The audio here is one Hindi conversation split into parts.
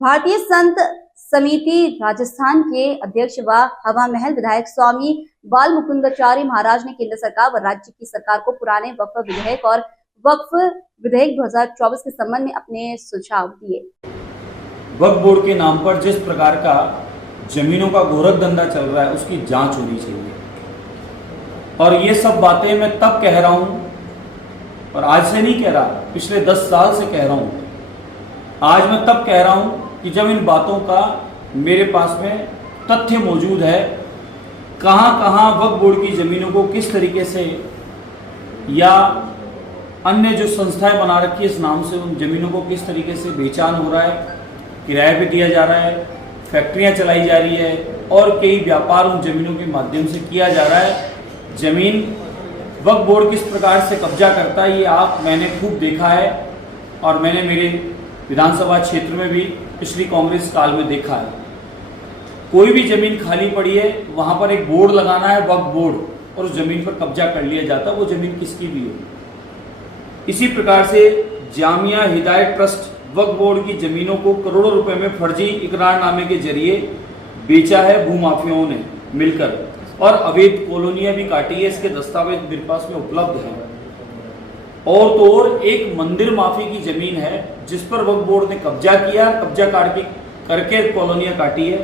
भारतीय संत समिति राजस्थान के अध्यक्ष व हवा महल विधायक स्वामी बाल मुकुंदाचार्य महाराज ने केंद्र सरकार व राज्य की सरकार को पुराने वक्फ विधेयक और वक्फ विधेयक 2024 के संबंध में अपने सुझाव दिए। वक्फ बोर्ड के नाम पर जिस प्रकार का जमीनों का गोरख धंधा चल रहा है उसकी जांच होनी चाहिए। और ये सब बातें मैं तब कह रहा हूं और आज से नहीं कह रहा, पिछले 10 साल से कह रहा हूं। आज मैं तब कह रहा हूं कि जब इन बातों का मेरे पास में तथ्य मौजूद है, कहां कहां वक्फ बोर्ड की जमीनों को किस तरीके से या अन्य जो संस्थाएं बना रखी है इस नाम से उन जमीनों को किस तरीके से बेचान हो रहा है, किराए पे दिया जा रहा है, फैक्ट्रियां चलाई जा रही है और कई व्यापार उन जमीनों के माध्यम से किया जा रहा है। जमीन वक्फ बोर्ड किस प्रकार से कब्जा करता है ये मैंने खूब देखा है और मैंने मेरे विधानसभा क्षेत्र में भी पिछली कांग्रेस काल में देखा है। कोई भी जमीन खाली पड़ी है वहां पर एक बोर्ड लगाना है वक्फ बोर्ड, और उस जमीन पर कब्जा कर लिया जाता है, वो जमीन किसकी भी हो। इसी प्रकार से जामिया हिदायत ट्रस्ट वक्फ बोर्ड की जमीनों को करोड़ों रुपए में फर्जी इकरारनामे के जरिए बेचा है भूमाफियाओं ने मिलकर, और अवैध कॉलोनियां भी काटी है। इसके दस्तावेज मेरे पास में उपलब्ध हैं। और तो और एक मंदिर माफी की जमीन है जिस पर वक्फ बोर्ड ने कब्जा किया, कब्जा करके कॉलोनियां काटी है।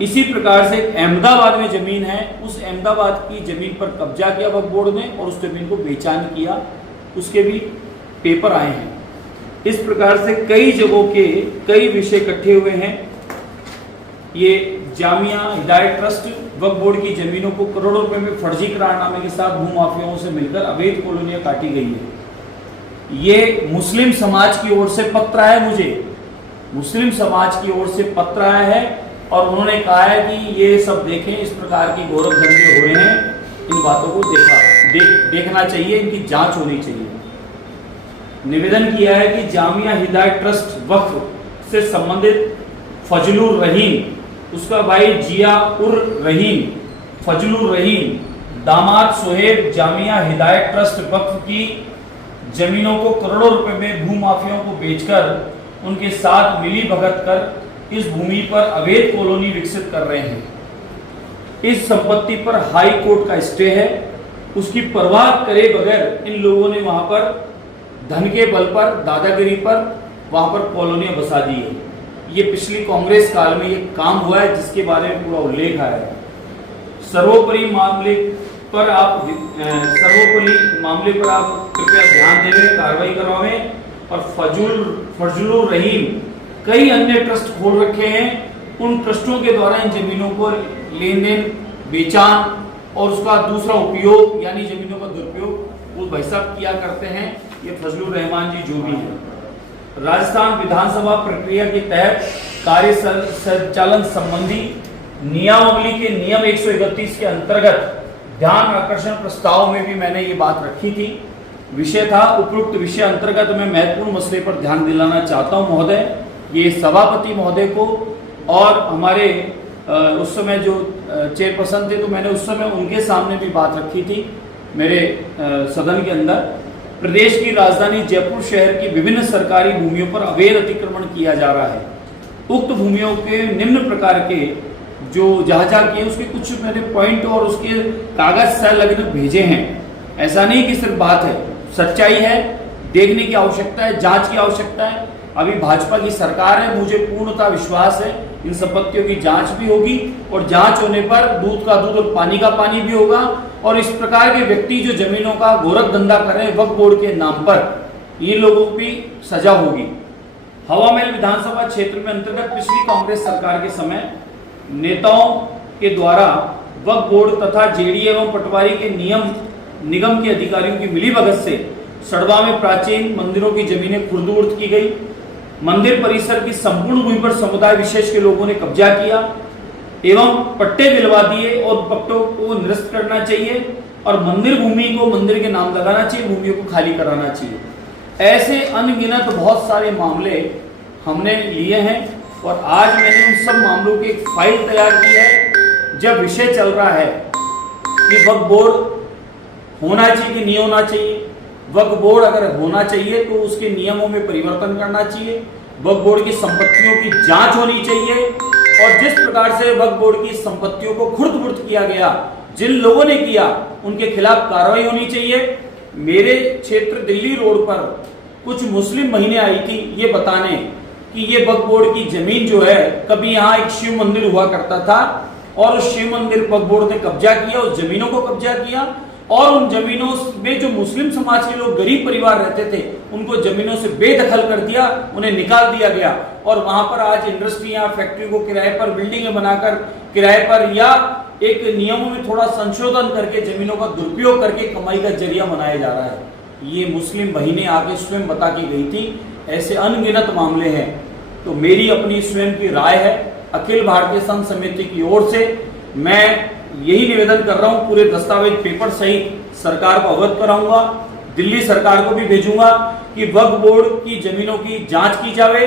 इसी प्रकार से एक अहमदाबाद में जमीन है, उस अहमदाबाद की जमीन पर कब्जा किया वक्फ बोर्ड ने और उस जमीन को बेचान किया, उसके भी पेपर आए हैं। इस प्रकार से कई जगहों के कई विषय इकट्ठे हुए हैं। ये जामिया हिदायत ट्रस्ट वक्फ बोर्ड की जमीनों को करोड़ों रुपए में फर्जी करारनामे के साथ भूमाफियाओं से मिलकर अवैध कॉलोनियां काटी गई है। ये मुस्लिम समाज की ओर से पत्र आया, मुझे मुस्लिम समाज की ओर से पत्र आया है और उन्होंने कहा है कि ये सब देखें, इस प्रकार की गोरख धंधे हो रहे हैं, इन बातों को देखना चाहिए, इनकी जांच होनी चाहिए। निवेदन किया है कि जामिया हिदायत ट्रस्ट वक्फ से संबंधित फजलुर रहीम, उसका भाई जिया उर रहीम, फजलुर रहीम, दामाद सोहेब जामिया हिदायत ट्रस्ट वक्फ की जमीनों को करोड़ों रुपए में भूमाफियाओं को बेचकर उनके साथ मिली भगत कर इस भूमि पर अवैध कॉलोनी विकसित कर रहे हैं। इस संपत्ति पर हाई कोर्ट का स्टे है, उसकी परवाह करे बगैर इन लोगों ने वहां पर धन के बल पर, दादागिरी पर वहां पर कॉलोनियां बसा दी है। ये पिछली कांग्रेस काल में ये काम हुआ है जिसके बारे में पूरा उल्लेख आया है। सर्वोपरि मामले पर आप कृपया ध्यान देवें, कार्रवाई करवाएं। और फजलुर रहीम कई अन्य ट्रस्ट खोल रखे हैं, उन ट्रस्टों के द्वारा इन जमीनों को लेन देन, बेचान और उसका दूसरा उपयोग यानी जमीनों का दुरुपयोग वो भाई साहब किया करते हैं। ये फजलुर रहमान जी जो भी है। राजस्थान विधानसभा प्रक्रिया के तहत कार्य संचालन संबंधी नियमावली के नियम 131 के अंतर्गत ध्यान आकर्षण प्रस्ताव में भी मैंने ये बात रखी थी। विषय था, उपयुक्त विषय अंतर्गत मैं महत्वपूर्ण मसले पर ध्यान दिलाना चाहता हूं महोदय, ये सभापति महोदय को और हमारे उस समय जो चेयरपर्सन थे, तो मैंने उस समय उनके सामने भी बात रखी थी मेरे सदन के अंदर। प्रदेश की राजधानी जयपुर शहर की विभिन्न सरकारी भूमियों पर अवैध अतिक्रमण किया जा रहा है। उक्त भूमियों के निम्न प्रकार के जो जहां किए उसके कुछ मैंने पॉइंट और उसके कागज संलग्न भेजे हैं। ऐसा नहीं कि सिर्फ बात है, सच्चाई है, देखने की आवश्यकता है, जांच की आवश्यकता है। अभी भाजपा की सरकार है, मुझे पूर्णतः विश्वास है इन संपत्तियों की जांच भी होगी और जांच होने पर दूध का दूध और पानी का पानी भी होगा। और इस प्रकार के व्यक्ति जो जमीनों का गोरख धंधा कर रहे हैं वक्फ बोर्ड के नाम पर, ये लोगों की सजा होगी। हवा महल विधानसभा क्षेत्र में अंतर्गत पिछली कांग्रेस सरकार के समय नेताओं के द्वारा वक्फ बोर्ड तथा जेडी एवं पटवारी के निगम के अधिकारियों की मिलीभगत से सड़वा में प्राचीन मंदिरों की जमीनें खुर्द-बुर्द की गई। मंदिर परिसर की संपूर्ण भूमि पर समुदाय विशेष के लोगों ने कब्जा किया एवं पट्टे दिलवा दिए और पट्टों को निरस्त करना चाहिए और मंदिर भूमि को मंदिर के नाम लगाना चाहिए, भूमि को खाली कराना चाहिए। ऐसे अनगिनत बहुत सारे मामले हमने लिए हैं और आज मैंने उन सब मामलों की एक फाइल तैयार की है। जब विषय चल रहा है कि वक्फ बोर्ड होना चाहिए कि नहीं होना चाहिए, वक्फ बोर्ड अगर होना चाहिए तो उसके नियमों में परिवर्तन करना चाहिए वक्फ बोर्ड की संपत्तियों की जांच होनी चाहिए और जिस प्रकार से वक्फ बोर्ड की संपत्तियों को खुर्द-बुर्द किया गया, जिन लोगों ने किया उनके खिलाफ कार्रवाई होनी चाहिए। मेरे क्षेत्र दिल्ली रोड पर कुछ मुस्लिम महीने आई थी ये बताने कि ये वक्फ बोर्ड की जमीन जो है, कभी यहाँ एक शिव मंदिर हुआ करता था और उस शिव मंदिर वक्फ बोर्ड ने कब्जा किया, उस जमीनों को कब्जा किया और उन जमीनों में जो मुस्लिम समाज के लोग गरीब परिवार रहते थे उनको जमीनों से बेदखल कर दिया, उन्हें निकाल दिया गया और वहां पर आज इंडस्ट्रियां, फैक्ट्री को किराए पर, बिल्डिंगें बनाकर किराए पर या एक नियमों में थोड़ा संशोधन करके जमीनों का दुरुपयोग करके कमाई का जरिया बनाया जा रहा है। ये मुस्लिम बहनें आके स्वयं बता के गई थी, ऐसे अनगिनत मामले हैं। तो मेरी अपनी स्वयं की राय है, अखिल भारतीय संघ समिति की ओर से मैं यही निवेदन कर रहा हूं, पूरे दस्तावेज पेपर सहित सरकार को अवगत कराऊंगा, दिल्ली सरकार को भी भेजूंगा कि वक्फ बोर्ड की जमीनों की जांच की जाए।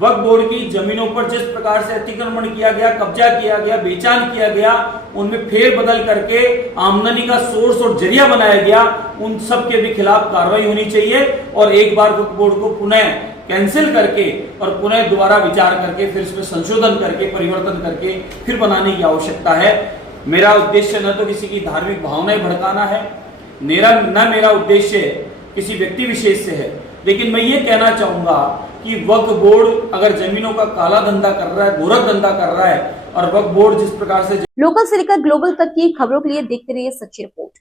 वक्फ बोर्ड की जमीनों पर जिस प्रकार से अतिक्रमण किया गया, कब्जा किया गया, बेचान किया गया, उनमें फेर बदल करके आमदनी का सोर्स और जरिया बनाया गया, उन सब के भी खिलाफ कार्रवाई होनी चाहिए और एक बार वक्फ बोर्ड को पुनः कैंसिल करके और पुनः दोबारा विचार करके फिर इसमें संशोधन करके परिवर्तन करके फिर बनाने की आवश्यकता है। मेरा उद्देश्य न तो किसी की धार्मिक भावनाएं भड़काना है, मेरा उद्देश्य किसी व्यक्ति विशेष से है, लेकिन मैं ये कहना चाहूंगा कि वक्फ बोर्ड अगर जमीनों का काला धंधा कर रहा है, गोरख धंधा कर रहा है और वक्फ बोर्ड जिस प्रकार से लोकल से लेकर ग्लोबल तक की खबरों के लिए देखते रहिए सच्ची रिपोर्ट।